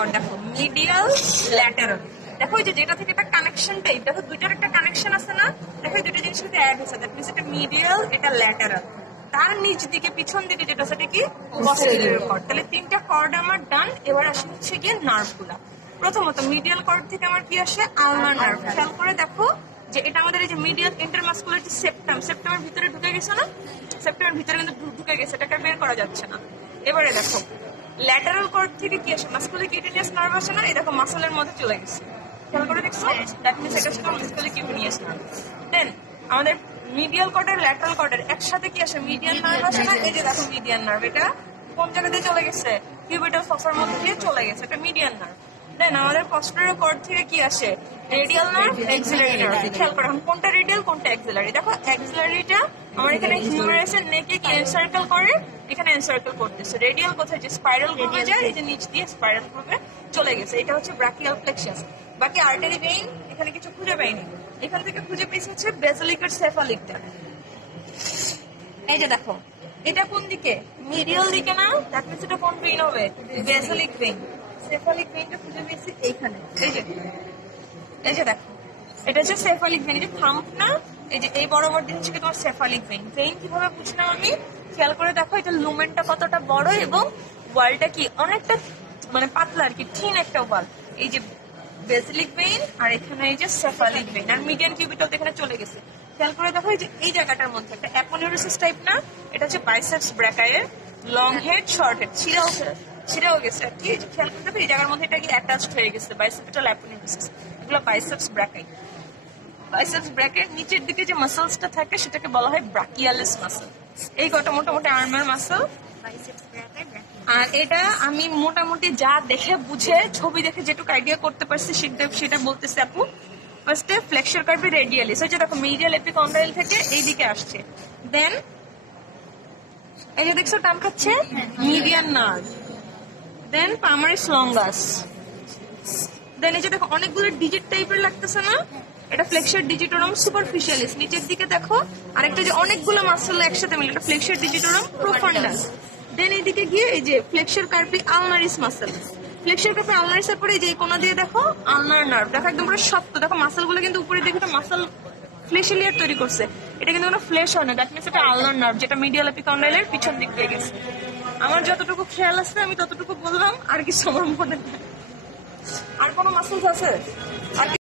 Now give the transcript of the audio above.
Cord দেখো, medial lateral. দেখো এই যে যেটা থেকে একটা কানেকশন টাইপ, দেখো দুইটার একটা কানেকশন আছে না, দেখো এই দুটো জিনিস সাথে অ্যাড হচ্ছে, দ্যাট মিন্স এটা মিডিয়াল, এটা ল্যাটারাল। তার নিচ দিকে পিছন দিকে যেটা সেটা কি পস্টেরিয়র কর্ড। তাহলে তিনটা কর্ড আমার ডান। এবার আসে হচ্ছে গিয়ে নার্ভ গুলা। প্রথমত মিডিয়াল কর্ড থেকে আমার কি আসে, আলনার নার্ভ। খেয়াল করে দেখো যে এটা আমাদের এই যে মিডিয়াল ইন্টারমাসকুলার যে সেপ্টামের ভিতরে ঢুকে গেছে না, সেপ্টামের ভিতরে কিন্তু ঢুকে গেছে, এটাকে বের করা যাচ্ছে না। এবারে দেখো ল্যাটারাল কর্ড থেকে কি আসে, মাসকুলোকিউটেনিয়াস নার্ভ আসে না, এই দেখো মাসলের মধ্যে চলে গেছে। খেয়াল করে দেখছো, দ্যাট মিন্স এটা হচ্ছে মাসকুলোকিউটেনিয়াস নার্ভ। দেন আমাদের মিডিয়াল কর্ডের ল্যাটারাল কর্ডের একসাথে কি আসে, মিডিয়ান নার্ভ আসে না, এই যে দেখো মিডিয়ান নার্ভ। এটা কোন জায়গা দিয়ে চলে গেছে, কিউবিটাল ফসার মধ্যে দিয়ে চলে গেছে, এটা মিডিয়ান নার্ভ। দেন আমাদের পস্টেরিয়র কর্ড থেকে কি আসে, রেডিয়াল নার্ভ, এক্সিলারি নার্ভ। খেয়াল করো এখন কোনটা রেডিয়াল কোনটা এক্সিলারি। দেখো এক্সিলারিটা আমার এখানে হিউমেরাসের নেকে কি এনসার্কেল করে, এখানে এনসার্কেল করতেছে। রেডিয়াল কোথায়, যে স্পাইরাল গ্রুপে যায়, এই যে নিচ দিয়ে স্পাইরাল গ্রুপে চলে গেছে, এটা হচ্ছে ব্রাকিয়াল প্লেক্সাস। বাকি আর্টারি ভেইন এখানে কিছু খুঁজে পাইনি, এখান থেকে খুঁজে পেয়েছি হচ্ছে বেসিলিক আর সেফালিকটা। এই যে দেখো এটা কোন দিকে, মিডিয়াল দিকে না, দ্যাট মিন্স এটা কোন ভেইন হবে, বেসিলিক ভেইন। সেফালিক ভেইনটা খুঁজে পেয়েছি এইখানে, এই যে দেখো এটা হচ্ছে সেফালিক ভেইন। এই যে থাম্ব না, এই যে এই বরাবর দিয়ে হচ্ছে তোমার সেফালিক ভেইন। ভেইন কিভাবে বুঝলাম আমি, খেয়াল করে দেখো এটা লুমেনটা কতটা বড় এবং ওয়ালটা কি অনেকটা মানে পাতলা আর কি, থিন একটা ওয়াল। এই যে বেসিলিক ভেইন আর এখানে এই যে সেফালিক ভেইন, আর মিডিয়ান কিউবিটাল এখানে চলে গেছে। খেয়াল করে দেখো এই যে এই জায়গাটার মধ্যে একটা অ্যাপোনিউরোসিস টাইপ না, এটা হচ্ছে biceps brachii, long head short head, ছিঁড়েও গেছে আর কি। খেয়াল করতে হবে এই জায়গার মধ্যে এটা কি অ্যাটাচড হয়ে গেছে, বাইসেপ্টাল অ্যাপোনিউরোসিস। এগুলো বাইসেপস ব্র্যাকাই। বাইসেপস ব্র্যাকের নিচের দিকে যে মাসলসটা থাকে সেটাকে বলা হয় ব্রাকিয়ালিস মাসল। এই কটা মোটামুটি আর্মের মাসল। আর এটা আমি মোটামুটি যা দেখে বুঝে ছবি দেখে যেটুকু আইডিয়া করতে পারছি সেটা বলতেছে আপু। ফার্স্টে ফ্লেক্সর কার্ভি রেডিয়ালিস, ওই যে দেখো মিডিয়াল এপিকন্ডাইল থেকে এইদিকে আসছে। দেন এই যে দেখছো টান খাচ্ছে, মিডিয়ান নার্ভ। দেন পামারিস লঙ্গাস। দেন এই যে দেখো অনেকগুলো ডিজিট টাইপের লাগতেছে না, এটা ফ্লেক্সর ডিজিটোরাম সুপারফিশিয়ালিস। নিচের দিকে দেখো আরেকটা যে অনেকগুলো মাসল একসাথে মিলে, এটা ফ্লেক্সর ডিজিটোরাম প্রোফান্ডাস। দেন এইদিকে গিয়ে এই যে flexor carpi ulnaris muscle. Flexor carpi আলনারিসের পরে এই যে কোনা দিয়ে দেখো আলনার নার্ভ। দেখো একদম পুরো শক্ত, দেখো মাসল গুলো কিন্তু উপরে দেখে মাসল ফ্লেশি লেয়ার তৈরি করছে, এটা কিন্তু কোনো ফ্লেশ হয় না, দ্যাট মিন্স এটা আলনার নার্ভ যেটা মিডিয়াল এপিকন্ডাইলের পিছন দিক দিয়ে গেছে। আমার যতটুকু খেয়াল আছে আমি ততটুকু বললাম, আর কিছু আমার মনে নেই। আর কোনো মাসলস আছে আর